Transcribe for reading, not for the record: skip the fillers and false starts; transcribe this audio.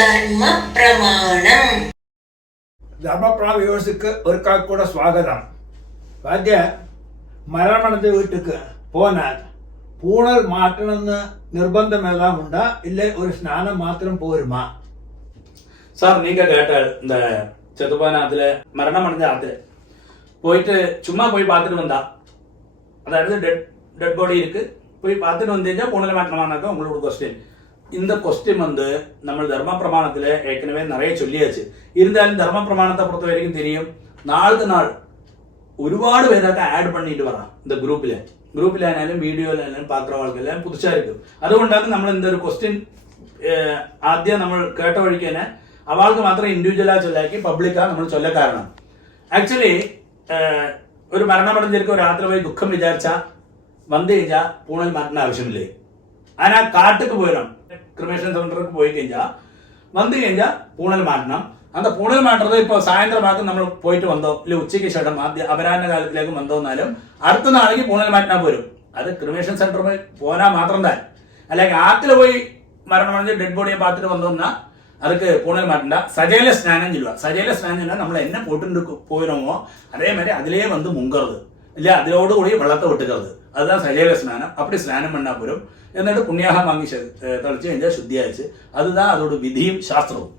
ധർമ്മപ്രമാണം. ധർമ്മപ്രമാണ വ്യൂവേഴ്സിക്ക് ഒരിക്കൽ കൂടെ സ്വാഗതം. ഭാഗ്യ മരണമടഞ്ഞ വീട്ടിക്ക് പോന്നാൽ പൂണൽ മാറ്റണമെന്ന് നിർബന്ധമെല്ലാം ഉണ്ടാ ഇല്ല ഒരു സ്നാനം മാത്രം പോരുമാ? சார் நீங்க கேட்ட இந்த செத்துப்பான ஆத்துல மரணம் அடைஞ்ச ஆத்துல போயிட்டு சும்மா போய் பார்த்துட்டு வந்தா, அதாவது டெட் பாடி இருக்கு, போய் பார்த்துட்டு வந்தீங்க பூனல் மாற்றமானாக்கா உங்களோட கொஸ்டின். இந்த கொஸ்டின் வந்து நம்ம தர்ம பிரமாணத்துல ஏற்கனவே நிறைய சொல்லியாச்சு. இருந்தாலும் தர்ம பிரமாணத்தை பொறுத்த வரைக்கும் தெரியும், நாளுக்கு நாள் ഒരുപാട് പേരൊക്കെ ആഡ് പണിയിട്ട് വരാം இந்த ഗ്രൂപ്പിലായാലും വീഡിയോയിലായാലും പാത്രവാൾക്കെല്ലാം പുതുച്ചാ ഇരിക്കും. അതുകൊണ്ടാണ് നമ്മൾ എന്തൊരു ക്വസ്റ്റ്യൻ ആദ്യം നമ്മൾ കേട്ട വഴിക്ക് തന്നെ അവൾക്ക് മാത്രം ഇൻഡിവിജ്വലാ ചൊല്ലാക്കി പബ്ലിക്കാ നമ്മൾ ചൊല്ല കാരണം. ആക്ച്വലി ഒരു മരണമടഞ്ഞിരിക്കും രാത്രി പോയി ദുഃഖം വിചാരിച്ചാ വന്നു കഴിഞ്ഞാൽ പൂണൽ മാറ്റുന്ന ആവശ്യമില്ലേ. അതിനാ കാട്ടിക്ക് പോയിടണം, ക്രിമേഷൻ സെന്ററിൽ പോയി കഴിഞ്ഞാൽ വന്നു കഴിഞ്ഞാൽ പൂണൽ മാറ്റണം. அந்த பூனல் மாட்டுறது இப்போ சாயந்தரமாக்கு നമ്മൾ പോയിട്ട് വന്നോ ഇല്ല ഉച്ചയ്ക്ക് ശേഷം അപരാഹ്ന കാലത്തിലേക്ക് വന്നോന്നാലും അടുത്ത നാളേക്ക് പൂണൽ മാറ്റാൻ പോരും. അത് ക്രിമേഷൻ സെന്ററിൽ പോനാ മാത്രം തന്നെ. അല്ലെങ്കിൽ ആറ്റിൽ പോയി മരണമടഞ്ഞ് ഡെഡ് ബോഡിയെ பார்த்துட்டு വന്നോന്നാ அதுக்கு பூனல் மாட்டா சஜையில ஸ்நானம் சொல்லுவா. சஜையில ஸ்நானம் சொன்னா நம்மள என்ன போட்டு போயிடுமோ அதே மாதிரி அதிலேயே வந்து முங்கிறது இல்ல, അതിലോട് കൂടി വെള്ളത്തെ വിട്ടുക്கிறது, அதுதான் சஜையில ஸ்நானம். அப்படி ஸ்நானம் பண்ணா போரும். എന്നിട്ട് പുണ്യാഹം വാങ്ങി തളിച്ച് കഴിഞ്ഞാൽ ശുദ്ധിയായിച്ച്. அதுதான் அதோட விதியும் சாஸ்திரமும்.